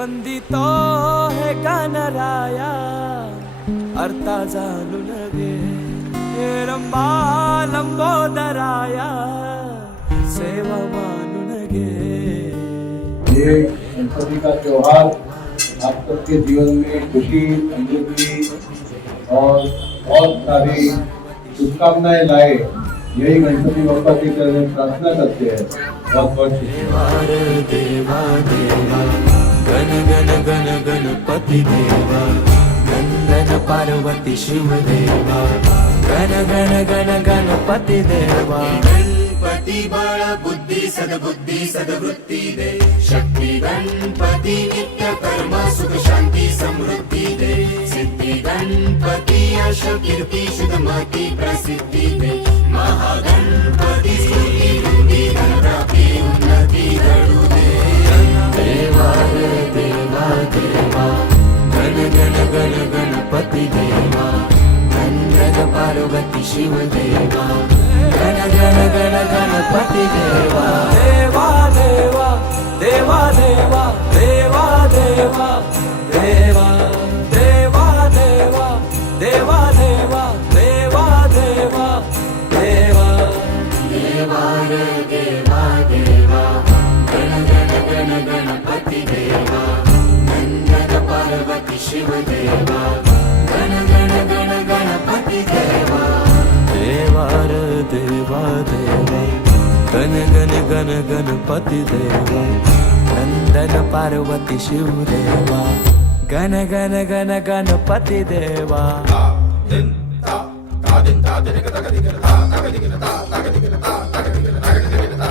वंदितो है गणराया अर्था जाणू लगे हे रंबा लंबोदराया सेवा मानू लगे। ये गणपति का त्योहार आप सबके जीवन में खुशी, समृद्धि और बहुत सारी शुभकामनाएं लाए, यही गणपति बाप्पा की चरण प्रार्थना करते हैं। बहुत बहुत देवा देवा गण गण गण गणपति देवा नंदन पार्वती शिव देवा गण गण गण गणपति देवा। गणपति बळ बुद्धि सद्बुद्धि सद्वृत्ति दे, शक्ति गणपति नित्य कर्म सुख शांति समृद्धि दे, सिद्धि गणपति यश कीर्ति शुद्धमति प्रसिद्धि दे, महागणपति स्तुति वृद्धि धन प्राप्ति उन्नति घडू दे। देवा रे देवा देवा गण गण गण गणपति देवा नंदन पार्वती शिव देवा गण गण गण गणपति देवा। देवा देवा देवा देवा देवा देवा देवा देवा देवा देवा देवा देवा देवा देवा देवा रे देवा देवा गण गण गण गणपति देवा नंदन पार्वती शिव देवा गण गण गण गणपति देवा। देवा रे देवा देवा गण गण गण गणपति देवा नंदन पार्वती शिव देवा गण गण गण गणपति देवा। दिन ता दिन ता दिन ता दिन ता दिन ता दिन ता दिन ता दिन ता दिन ता दिन ता